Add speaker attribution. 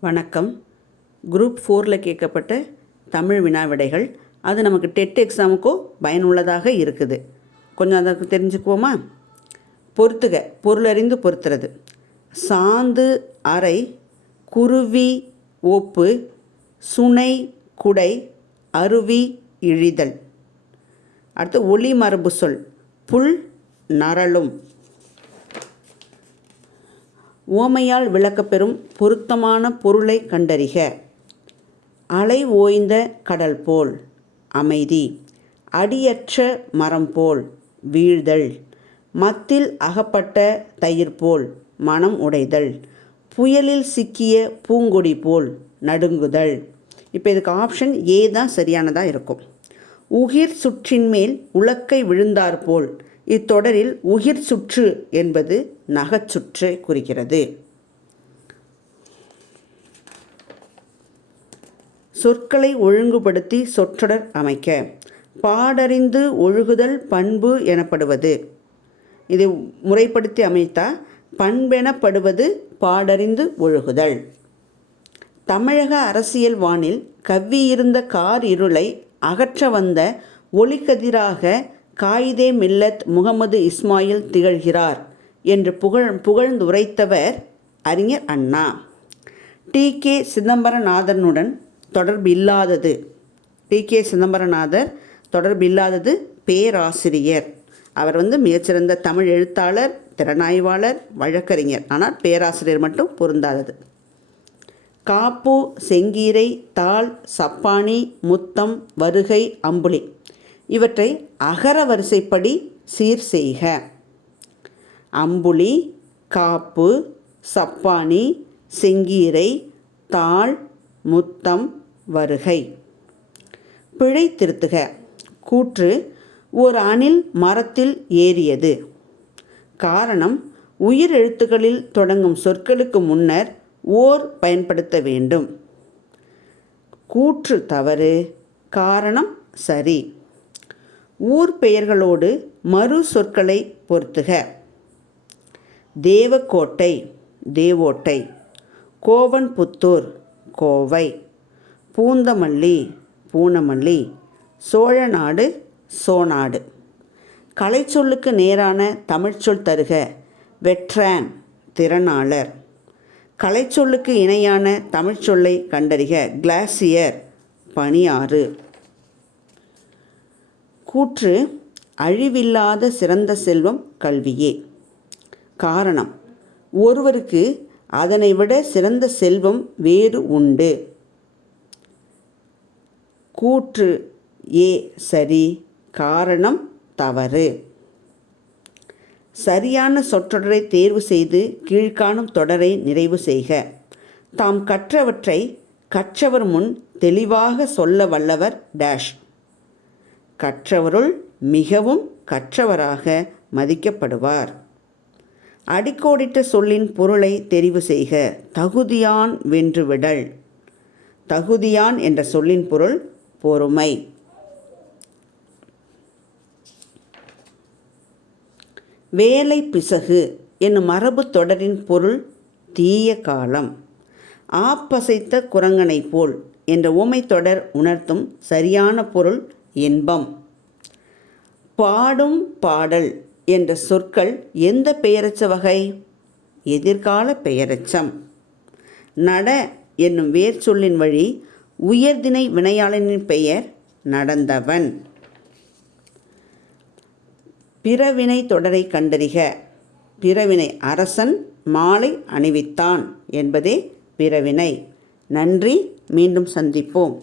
Speaker 1: வணக்கம். குரூப் ஃபோரில் கேட்கப்பட்ட தமிழ் வினா விடைகள் அது நமக்கு டெட் எக்ஸாமுக்கும் பயனுள்ளதாக இருக்குது. கொஞ்சம் அதற்கு தெரிஞ்சுக்குவோமா? பொறுத்துக பொருளறிந்து பொறுத்துறது. சாந்து அறை குருவி ஓப்பு சுனை குடை அருவி இழிதல். அடுத்து ஒளி மரபு சொல் புல் நரளும் ஓமையால் விளக்கப்பெறும் பொருத்தமான பொருளை கண்டறிக. அலை ஓய்ந்த கடல் போல். அமைதி. அடியற்ற மரம் போல். வீழ்தல். மத்தில் அகப்பட்ட தயிர் போல். மனம் உடைதல். புயலில் சிக்கிய பூங்கொடி போல். நடுங்குதல். இப்போ இதுக்கு ஆப்ஷன் ஏ தான் சரியானதாக இருக்கும். உகிர் சுற்றின் மேல் உலக்கை விழுந்தார் போல். இத்தொடரில் உயிர் சுற்று என்பது நகச்சுற்றை குறிக்கிறது. சொற்களை ஒழுங்குபடுத்தி சொற்றொடர் அமைக்க பாடறிந்து ஒழுகுதல் பண்பு எனப்படுவது. இதை முறைப்படுத்தி அமைத்தா பண்பெனப்படுவது பாடறிந்து ஒழுகுதல். தமிழக அரசியல் வானில் கவ்வியிருந்த கார் இருளை அகற்ற வந்த ஒளிக்கதிராக காயிதே மில்லத் முகமது இஸ்மாயில் திகழ்கிறார் என்று புகழ் புகழ்ந்துரைத்தவர் அறிஞர் அண்ணா. டி. கே. சிதம்பரநாதனுடன் தொடர்பு இல்லாதது டி. கே. சிதம்பரநாதர் தொடர்பு இல்லாதது பேராசிரியர். அவர் வந்து மிகச்சிறந்த தமிழ் எழுத்தாளர் திறனாய்வாளர் வழக்கறிஞர். ஆனால் பேராசிரியர் மட்டும் பொருந்தாதது. காப்பு செங்கீரை தாள் சப்பானி முத்தம் வருகை அம்புலி. இவற்றை அகர வரிசைப்படி சீர் செய்க. அம்புலி காப்பு சப்பானி செங்கீரை தாள் முத்தம் வருகை. பிழை திருத்துக. கூற்று ஒரு அணில் மரத்தில் ஏறியது. காரணம் உயிர் எழுத்துக்களில் தொடங்கும் சொற்களுக்கு முன்னர் ஓர் பயன்படுத்த வேண்டும். கூற்று தவறு. காரணம் சரி. ஊர் பெயர்களோடு மறு சொற்களை பொருத்துக. தேவக்கோட்டை தேவோட்டை. கோவன்புத்தூர் கோவை. பூந்தமல்லி பூனமல்லி. சோழநாடு சோநாடு கலைச்சொல்லுக்கு நேரான தமிழ்ச்சொல் தருக. வெற்றான் திறனாளர். கலைச்சொல்லுக்கு இணையான தமிழ்ச்சொல்லை கண்டறிக. கிளாசியர் பனியாறு. கூற்று அழிவில்லாத சிறந்த செல்வம் கல்வியே. காரணம் ஒருவருக்கு அதனை விட சிறந்த செல்வம் வேறு உண்டு. கூற்று ஏ சரி காரணம் தவறு. சரியான சொற்றொடரை தேர்வு செய்து கீழ்காணும் தொடரை நிறைவு செய்க. தாம் கற்றவற்றை கற்றவர் முன் தெளிவாக சொல்ல வல்லவர் டேஷ். கற்றவருள் மிகவும் கற்றவராக மதிக்கப்படுவார். அடிக்கோடிட்ட சொல்லின் பொருளை தெரிவு செய்க தகுதியான் வென்றுவிடல். தகுதியான் என்ற சொல்லின் பொருள் பொறுமை. வேலை பிசகு என்னும் மரபு தொடரின் பொருள் தீய காலம். ஆப்பசைத்த குரங்கனை போல் என்ற உமை தொடர் உணர்த்தும் சரியான பொருள் இன்பம். பாடும் பாடல் என்ற சொற்கள் எந்த பெயரச்ச வகை? எதிர்கால பெயரச்சம். நட என்னும் வேர் சொல்லின் வழி உயர்திணை வினையாளனின் பெயர் நடந்தவன். பிறவினை தொடரை கண்டறிக. பிறவினை அரசன் மாலை அணிவித்தான் என்பதே பிறவினை. நன்றி மீண்டும் சந்திப்போம்.